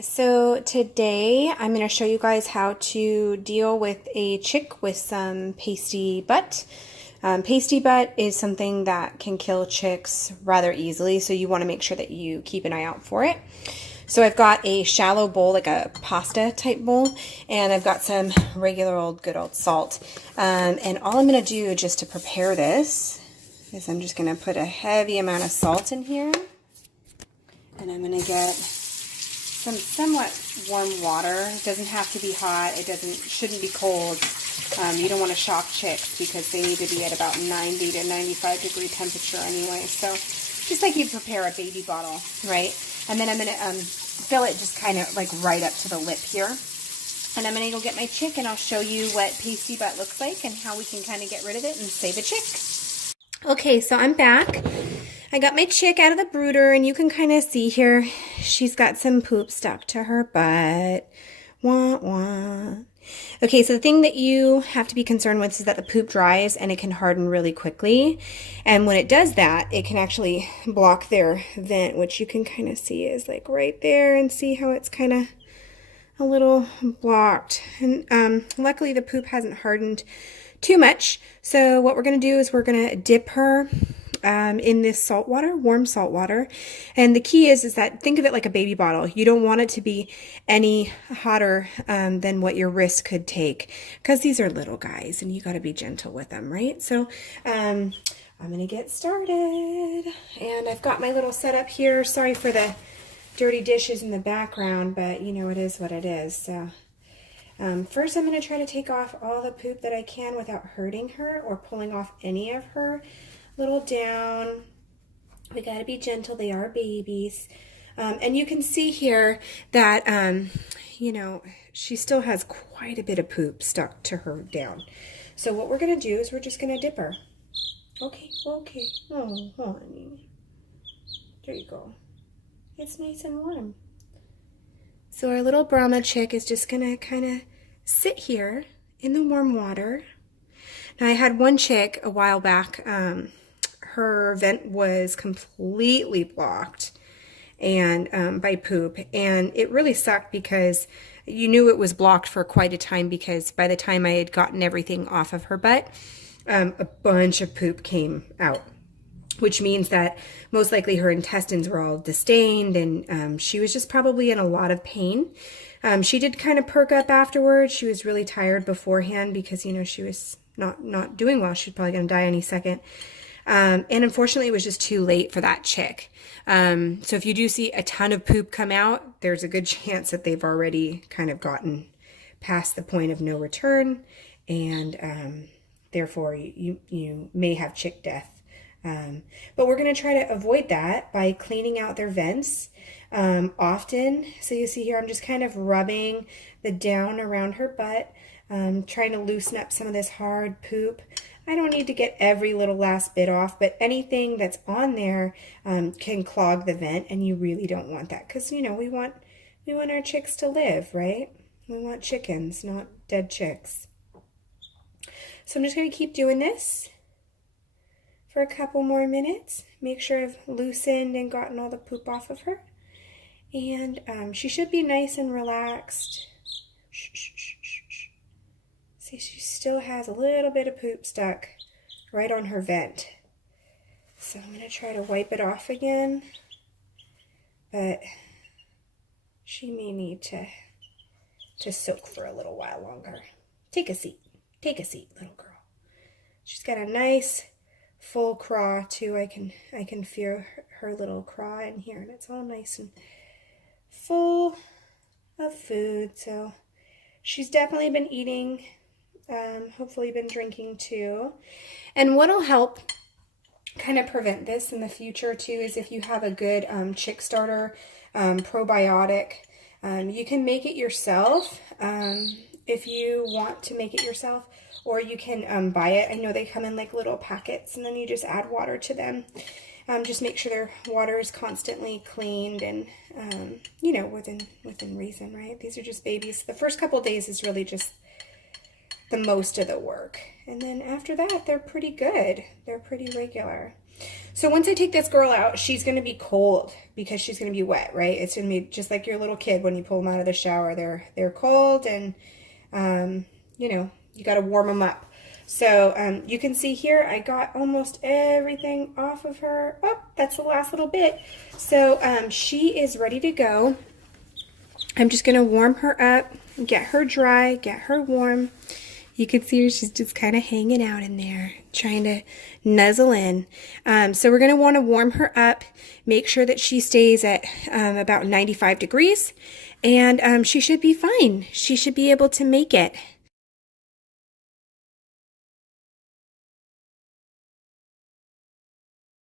Okay, so today I'm going to show you guys how to deal with a chick with some pasty butt. Pasty butt is something that can kill chicks rather easily, so you want to make sure that you keep an eye out for it. So I've got a shallow bowl, like a pasta type bowl, and I've got some regular old good old salt. And all I'm going to do just to prepare this is I'm just going to put a heavy amount of salt in here. And I'm going to get some somewhat warm water. It doesn't have to be hot. Shouldn't be cold. You don't want to shock chicks because they need to be at about 90 to 95 degree temperature anyway. So just like you prepare a baby bottle, right? And then I'm going to fill it just kind of like right up to the lip here. And I'm going to go get my chick and I'll show you what pasty butt looks like and how we can kind of get rid of it and save a chick. Okay, so I'm back. I got my chick out of the brooder, and you can kind of see here, she's got some poop stuck to her butt. Wah, wah. Okay, so the thing that you have to be concerned with is that the poop dries and it can harden really quickly. And when it does that, it can actually block their vent, which you can kind of see is like right there, and see how it's kind of a little blocked. And luckily the poop hasn't hardened too much. So what we're going to do is we're going to dip her in this salt water, warm salt water. And the key is that think of it like a baby bottle. You don't want it to be any hotter than what your wrist could take, because these are little guys and you got to be gentle with them, right? So I'm going to get started. And I've got my little setup here. Sorry for the dirty dishes in the background, but you know, it is what it is. So first I'm going to try to take off all the poop that I can without hurting her or pulling off any of her little down. We got to be gentle. They are babies. And you can see here that, you know, she still has quite a bit of poop stuck to her down. So what we're going to do is we're just going to dip her. Okay, okay. Oh, honey. There you go. It's nice and warm. So our little Brahma chick is just going to kind of sit here in the warm water. Now I had one chick a while back. Her vent was completely blocked and by poop, and it really sucked because you knew it was blocked for quite a time, because by the time I had gotten everything off of her butt, a bunch of poop came out, which means that most likely her intestines were all distained, and she was just probably in a lot of pain. She did kind of perk up afterwards. She was really tired beforehand because, you know, she was not doing well. She's probably going to die any second. And unfortunately, it was just too late for that chick. So if you do see a ton of poop come out, there's a good chance that they've already kind of gotten past the point of no return, and therefore you may have chick death. But we're going to try to avoid that by cleaning out their vents often. So you see here, I'm just kind of rubbing the down around her butt, trying to loosen up some of this hard poop. I don't need to get every little last bit off, but anything that's on there can clog the vent, and you really don't want that, because, you know, we want our chicks to live, right? We want chickens, not dead chicks. So I'm just going to keep doing this for a couple more minutes. Make sure I've loosened and gotten all the poop off of her. And she should be nice and relaxed. Shh, shh, shh, shh, shh. See, she still has a little bit of poop stuck right on her vent. So I'm going to try to wipe it off again. But she may need to soak for a little while longer. Take a seat. Take a seat, little girl. She's got a nice full craw too. I can feel her little craw in here, and it's all nice and full of food. So she's definitely been eating, hopefully been drinking too. And what'll help kind of prevent this in the future too is if you have a good chick starter probiotic. You can make it yourself if you want to make it yourself, or you can buy it. I know they come in like little packets, and then you just add water to them. Just make sure their water is constantly cleaned and, you know, within reason, right? These are just babies. The first couple of days is really just the most of the work. And then after that, they're pretty good. They're pretty regular. So once I take this girl out, she's going to be cold because she's going to be wet, right? It's going to be just like your little kid when you pull them out of the shower. They're cold, and you know, you got to warm them up. So you can see here, I got almost everything off of her. Oh, that's the last little bit. So she is ready to go. I'm just going to warm her up, get her dry, get her warm. You can see her, she's just kind of hanging out in there, trying to nuzzle in. So we're going to want to warm her up, make sure that she stays at about 95 degrees, and she should be fine. She should be able to make it.